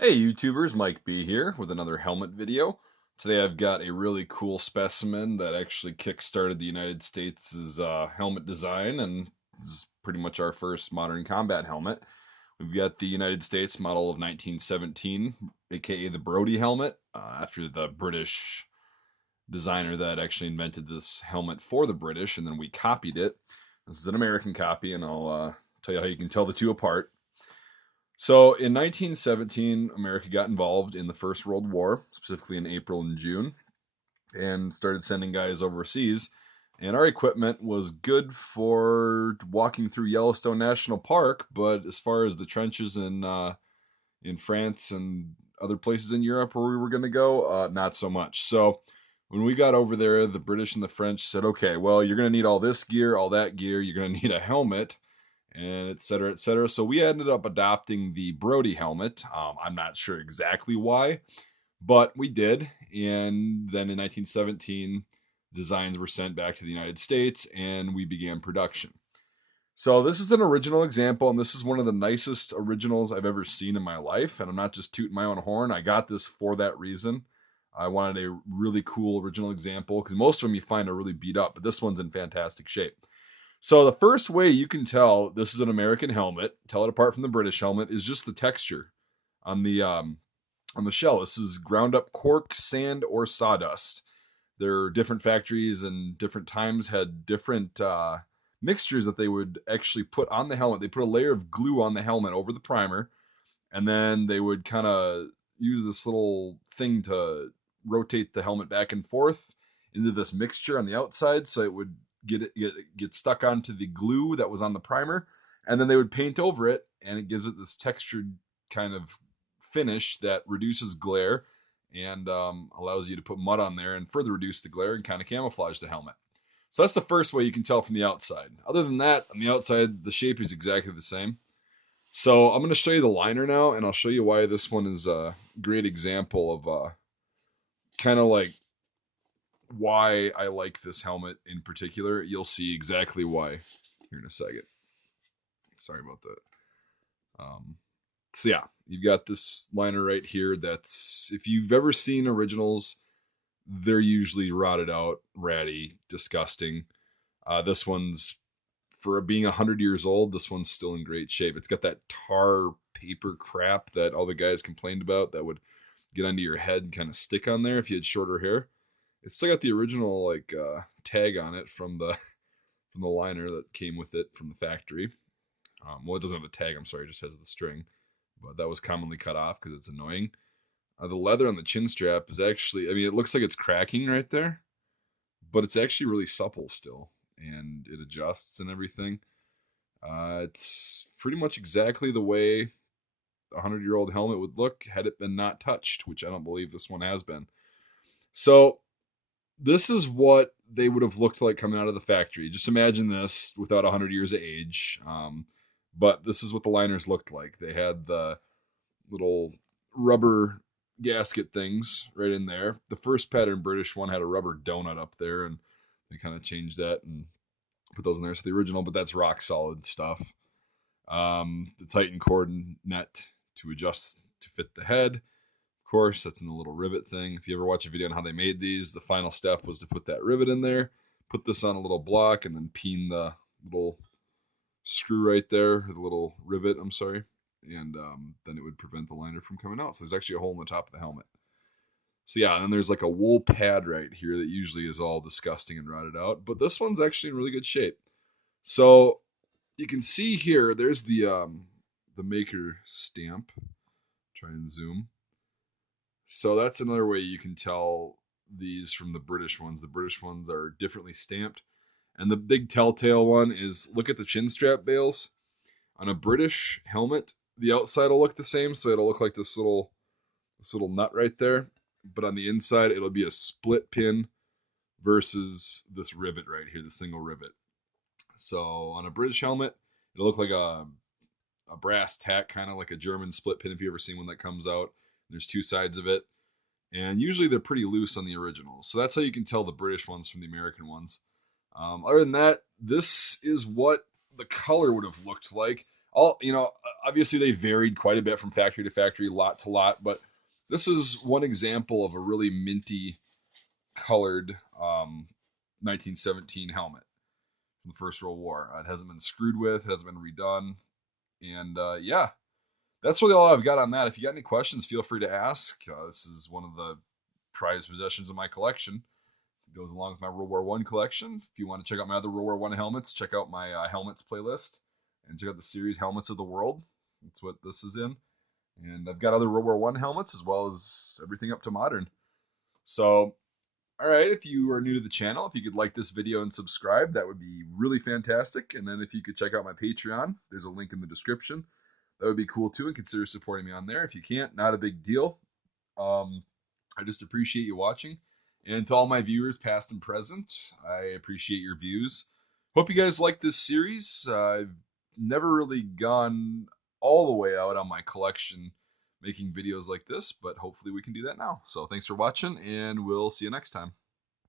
Hey YouTubers, Mike B here with another helmet video. Today I've got a really cool specimen that actually kick-started the United States' helmet design and is pretty much our first modern combat helmet. We've got the United States model of 1917, aka the Brodie helmet, after the British designer that actually invented this helmet for the British, and then we copied it. This is an American copy, and I'll tell you how you can tell the two apart. So in 1917, America got involved in the First World War, specifically in April and June, and started sending guys overseas. And our equipment was good for walking through Yellowstone National Park, but as far as the trenches in France and other places in Europe where we were going to go, not so much. So when we got over there, the British and the French said, "Okay, well, you're going to need all this gear, all that gear. You're going to need a helmet." And et cetera, et cetera. So we ended up adopting the Brodie helmet. I'm not sure exactly why, but we did. And then in 1917, designs were sent back to the United States and we began production. So this is an original example, and this is one of the nicest originals I've ever seen in my life. And I'm not just tooting my own horn. I got this for that reason. I wanted a really cool original example because most of them you find are really beat up, but this one's in fantastic shape. So the first way you can tell this is an American helmet, tell it apart from the British helmet, is just the texture on the shell. This is ground up cork, sand, or sawdust. There are different factories and different times had different mixtures that they would actually put on the helmet. They put a layer of glue on the helmet over the primer, and then they would kind of use this little thing to rotate the helmet back and forth into this mixture on the outside, so it would get stuck onto the glue that was on the primer, and then they would paint over it, and it gives it this textured kind of finish that reduces glare and allows you to put mud on there and further reduce the glare and kind of camouflage the helmet. So that's the first way you can tell from the outside. Other than that, on the outside, the shape is exactly the same. So I'm going to show you the liner now, and I'll show you why this one is a great example of kind of like why I like this helmet in particular. You'll see exactly why here in a second. Sorry about that. So yeah, you've got this liner right here. That's, if you've ever seen originals, they're usually rotted out, ratty, disgusting. This one's, for being 100 years old, this one's still in great shape. It's got that tar paper crap that all the guys complained about that would get under your head and kind of stick on there if you had shorter hair. It's still got the original like tag on it from the liner that came with it from the factory. Well, it doesn't have the tag. I'm sorry, it just has the string, but that was commonly cut off because it's annoying. The leather on the chin strap is actually, I mean, it looks like it's cracking right there, but it's actually really supple still, and it adjusts and everything. It's pretty much exactly the way a 100-year-old helmet would look had it been not touched, which I don't believe this one has been. So this is what they would have looked like coming out of the factory. Just imagine this without 100 years of age. But this is what the liners looked like. They had the little rubber gasket things right in there. The first pattern British one had a rubber donut up there, and they kind of changed that and put those in there. So the original, but that's rock solid stuff. The Titan cord net to adjust to fit the head. Of course, that's in the little rivet thing. If you ever watch a video on how they made these, the final step was to put that rivet in there, put this on a little block, and then peen the little screw right there, the little rivet, I'm sorry, and then it would prevent the liner from coming out. So there's actually a hole in the top of the helmet. So yeah, and then there's like a wool pad right here that usually is all disgusting and rotted out, but this one's actually in really good shape. So you can see here, there's the maker stamp. Try and zoom. So that's another way you can tell these from the British ones. The British ones are differently stamped. And the big telltale one is, look at the chin strap bales. On a British helmet, the outside will look the same, so it'll look like this little nut right there. But on the inside, it'll be a split pin versus this rivet right here, the single rivet. So on a British helmet, it'll look like a brass tack, kind of like a German split pin if you've ever seen one that comes out. There's two sides of it, and usually they're pretty loose on the originals. So that's how you can tell the British ones from the American ones. Other than that, this is what the color would have looked like. all, obviously they varied quite a bit from factory to factory, lot to lot, but this is one example of a really minty colored 1917 helmet from the First World War. It hasn't been screwed with, hasn't been redone, and yeah, that's really all I've got on that. If you got any questions, feel free to ask. This is one of the prized possessions of my collection. It goes along with my World War One collection. If you want to check out my other World War One helmets, check out my helmets playlist and check out the series Helmets of the World. That's what this is in. And I've got other World War One helmets as well as everything up to modern. So, all right, if you are new to the channel, if you could like this video and subscribe, that would be really fantastic. And then if you could check out my Patreon, there's a link in the description. That would be cool too, and consider supporting me on there. If you can't, not a big deal. Um, I just appreciate you watching. And to all my viewers, past and present, I appreciate your views. Hope you guys like this series. I've never really gone all the way out on my collection making videos like this, but hopefully we can do that now. So thanks for watching, and we'll see you next time.